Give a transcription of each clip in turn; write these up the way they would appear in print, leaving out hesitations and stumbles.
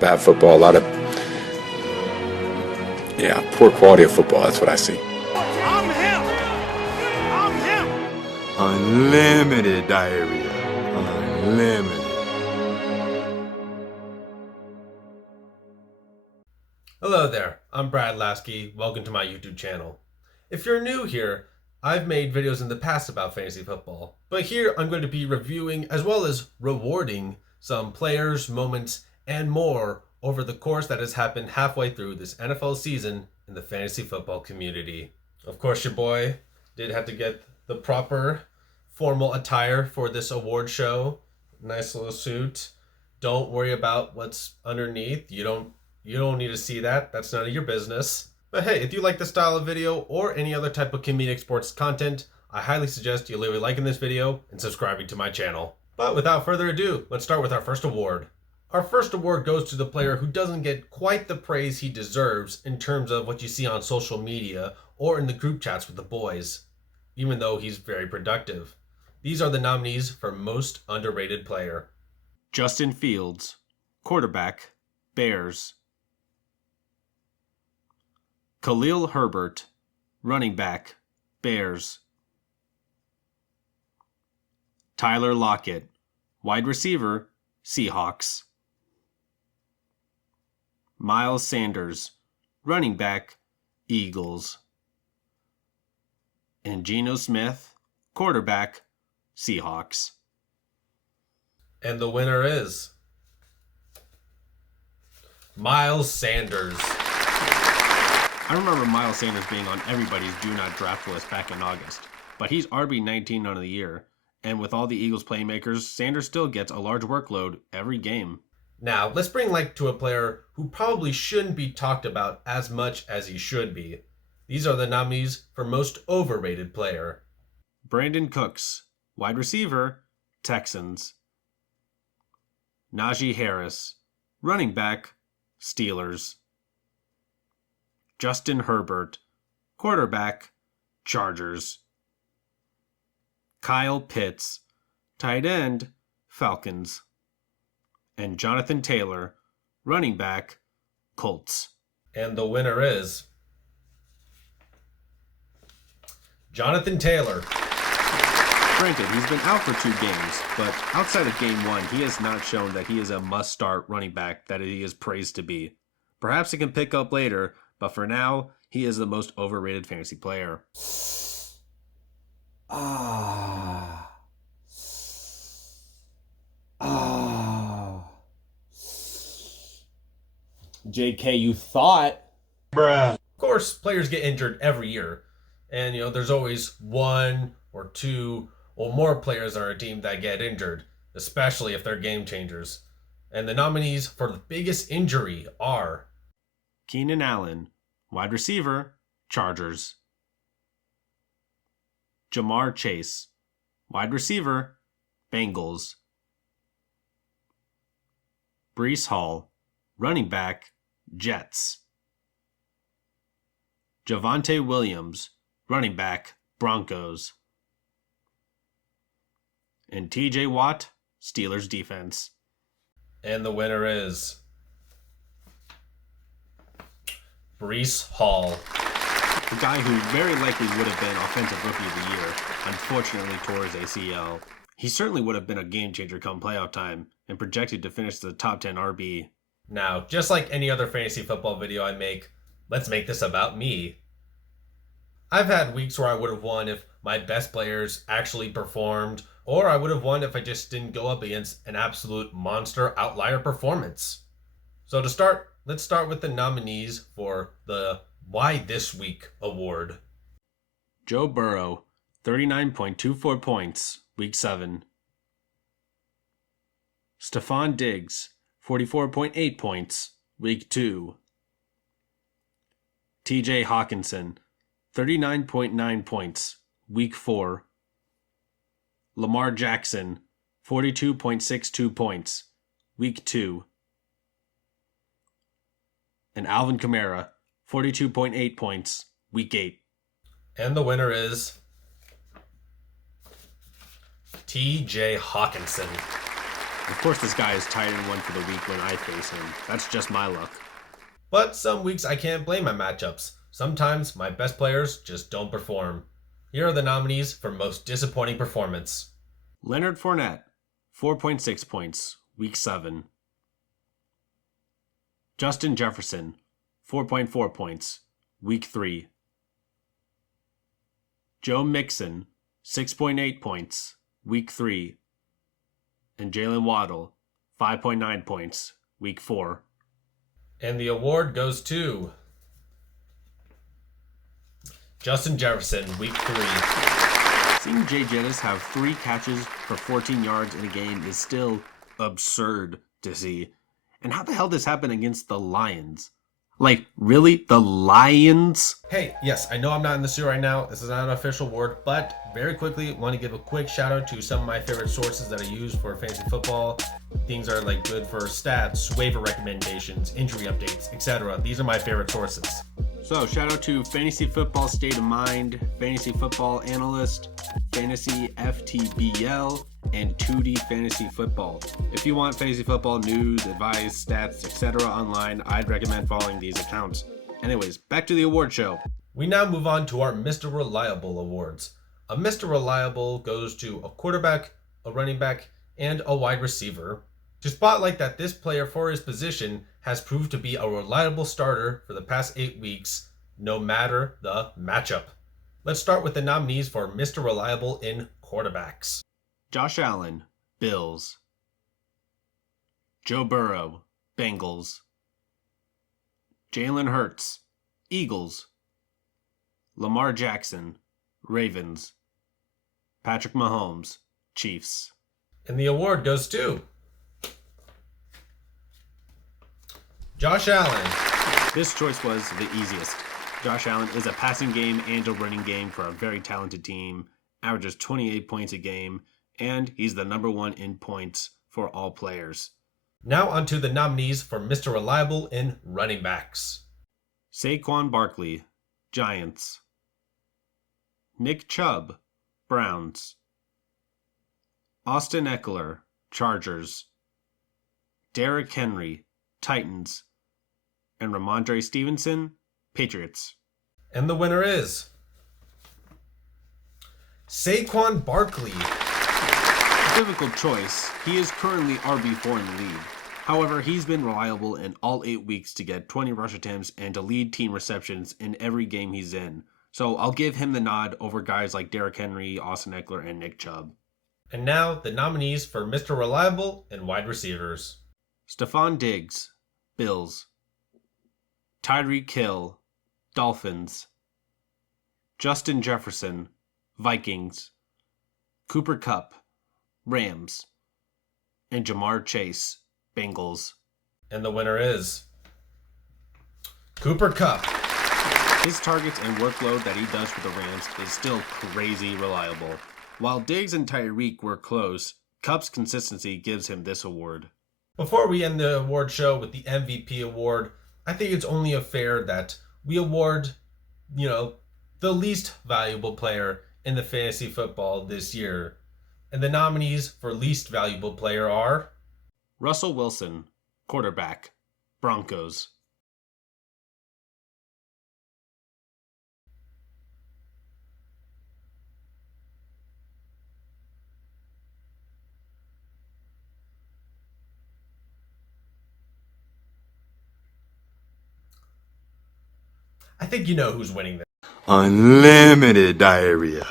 Bad football, a lot of, poor quality of football. That's what I see. I'm him. I'm him. Unlimited diarrhea. Unlimited. Hello there, I'm Brad Lasky. Welcome to my YouTube channel. If you're new here, I've made videos in the past about fantasy football, but here I'm going to be reviewing as well as rewarding some players, moments, and more over the course that has happened halfway through this NFL season in the fantasy football community. Of course, your boy did have to get the proper formal attire for this award show. Nice little suit. Don't worry about what's underneath. You don't need to see that. That's none of your business. But hey, if you like this style of video or any other type of comedic sports content, I highly suggest you leave a like in this video and subscribing to my channel. But without further ado, let's start with our first award. Our first award goes to the player who doesn't get quite the praise he deserves in terms of what you see on social media or in the group chats with the boys, even though he's very productive. These are the nominees for Most Underrated Player. Justin Fields, quarterback, Bears. Khalil Herbert, running back, Bears. Tyler Lockett, wide receiver, Seahawks. Miles Sanders, running back, Eagles. And Geno Smith, quarterback, Seahawks. And the winner is Miles Sanders. I remember Miles Sanders being on everybody's do not draft list back in August, but he's RB19 of the year, and with all the Eagles playmakers, Sanders still gets a large workload every game. Now, let's bring light to a player who probably shouldn't be talked about as much as he should be. These are the nominees for Most Overrated Player. Brandon Cooks, wide receiver, Texans. Najee Harris, running back, Steelers. Justin Herbert, quarterback, Chargers. Kyle Pitts, tight end, Falcons. And Jonathan Taylor, running back, Colts. And the winner is Jonathan Taylor. Granted, he's been out for 2 games, but outside of game 1, he has not shown that he is a must-start running back that he is praised to be. Perhaps he can pick up later, but for now, he is the most overrated fantasy player. JK, you thought. Bruh. Of course, players get injured every year. And, there's always 1 or 2 or more players on our team that get injured, especially if they're game changers. And the nominees for the biggest injury are Keenan Allen, wide receiver, Chargers. Jamar Chase, wide receiver, Bengals. Breece Hall, running back, Jets. Javonte Williams, running back, Broncos. And TJ Watt, Steelers defense. And the winner is Breece Hall. The guy who very likely would have been Offensive Rookie of the Year, unfortunately tore his ACL. He certainly would have been a game changer come playoff time and projected to finish the top 10 RB. Now, just like any other fantasy football video I make, let's make this about me. I've had weeks where I would have won if my best players actually performed, or I would have won if I just didn't go up against an absolute monster outlier performance. So to start, let's start with the nominees for the Why This Week award. Joe Burrow, 39.24 points, Week 7. Stephon Diggs, 44.8 points, Week 2. TJ Hawkinson, 39.9 points, Week 4. Lamar Jackson, 42.62 points, Week 2. And Alvin Kamara, 42.8 points, Week 8. And the winner is TJ Hawkinson. Of course, this guy is tight end one for the week when I face him. That's just my luck. But some weeks I can't blame my matchups. Sometimes my best players just don't perform. Here are the nominees for most disappointing performance. Leonard Fournette, 4.6 points, week 7. Justin Jefferson, 4.4 points, week 3. Joe Mixon, 6.8 points, week 3. And Jalen Waddle, 5.9 points, week 4. And the award goes to Justin Jefferson, week 3. Seeing Jay Jettis have 3 catches for 14 yards in a game is still absurd to see. And how the hell did this happen against the Lions? Like, really? The Lions? Hey, yes, I know I'm not in the suit right now. This is not an official word, but very quickly, want to give a quick shout out to some of my favorite sources that I use for fantasy football. Things are like good for stats, waiver recommendations, injury updates, etc. These are my favorite sources. So, shout out to Fantasy Football State of Mind, Fantasy Football Analyst, Fantasy FTBL, and 2D Fantasy Football. If you want fantasy football news, advice, stats, etc. online, I'd recommend following these accounts. Anyways, back to the award show. We now move on to our Mr. Reliable awards. A Mr. Reliable goes to a quarterback, a running back, and a wide receiver to spotlight that this player for his position has proved to be a reliable starter for the past 8 weeks, no matter the matchup. Let's start with the nominees for Mr. Reliable in quarterbacks. Josh Allen, Bills. Joe Burrow, Bengals. Jalen Hurts, Eagles. Lamar Jackson, Ravens. Patrick Mahomes, Chiefs. And the award goes to Josh Allen. This choice was the easiest. Josh Allen is a passing game and a running game for a very talented team, averages 28 points a game, and he's the number 1 in points for all players. Now onto the nominees for Mr. Reliable in running backs. Saquon Barkley, Giants. Nick Chubb, Browns. Austin Eckler, Chargers. Derrick Henry, Titans. And Ramondre Stevenson, Patriots. And the winner is Saquon Barkley. A difficult choice. He is currently RB4 in the league. However, he's been reliable in all 8 weeks to get 20 rush attempts and to lead team receptions in every game he's in. So I'll give him the nod over guys like Derrick Henry, Austin Eckler, and Nick Chubb. And now the nominees for Mr. Reliable and wide receivers. Stephon Diggs, Bills. Tyreek Hill, Dolphins. Justin Jefferson, Vikings. Cooper Kupp, Rams. And Jamar Chase, Bengals. And the winner is Cooper Kupp. His targets and workload that he does for the Rams is still crazy reliable. While Diggs and Tyreek were close, Kupp's consistency gives him this award. Before we end the award show with the MVP award, I think it's only fair that we award, the least valuable player in the fantasy football this year. And the nominees for least valuable player are Russell Wilson, quarterback, Broncos. I think you know who's winning this. Unlimited diarrhea.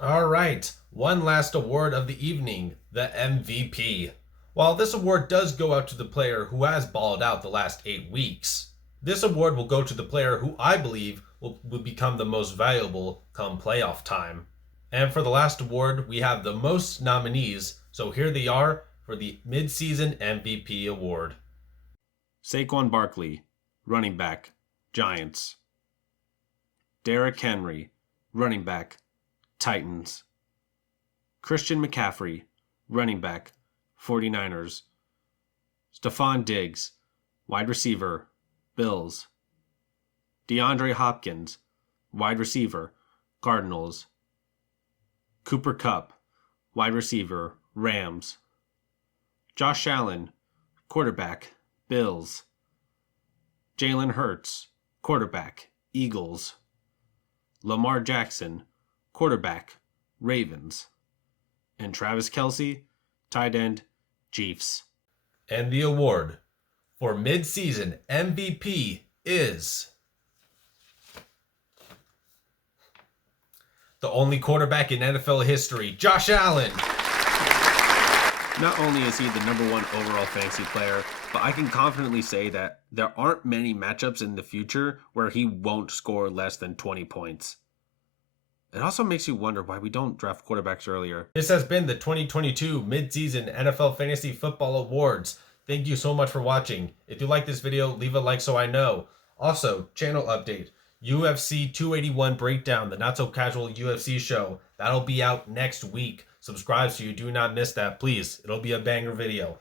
All right, one last award of the evening, the MVP. While this award does go out to the player who has balled out the last 8 weeks, this award will go to the player who I believe will become the most valuable come playoff time. And for the last award, we have the most nominees, so here they are for the Midseason MVP award. Saquon Barkley, running back, Giants. Derrick Henry, running back, Titans. Christian McCaffrey, running back, 49ers. Stephon Diggs, wide receiver, Bills. DeAndre Hopkins, wide receiver, Cardinals. Cooper Kupp, wide receiver, Rams. Josh Allen, quarterback, Bills. Jalen Hurts, quarterback, Eagles. Lamar Jackson, quarterback, Ravens. And Travis Kelce, tight end, Chiefs. And the award for midseason MVP is the only quarterback in NFL history, Josh Allen. Not only is he the number one overall fantasy player, but I can confidently say that there aren't many matchups in the future where he won't score less than 20 points. It also makes you wonder why we don't draft quarterbacks earlier. This has been the 2022 Midseason NFL Fantasy Football Awards. Thank you so much for watching. If you like this video, leave a like so I know. Also, channel update. UFC 281 Breakdown, the not so casual UFC show. That'll be out next week. Subscribe so you do not miss that, please. It'll be a banger video.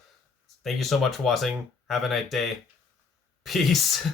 Thank you so much for watching. Have a nice day. Peace.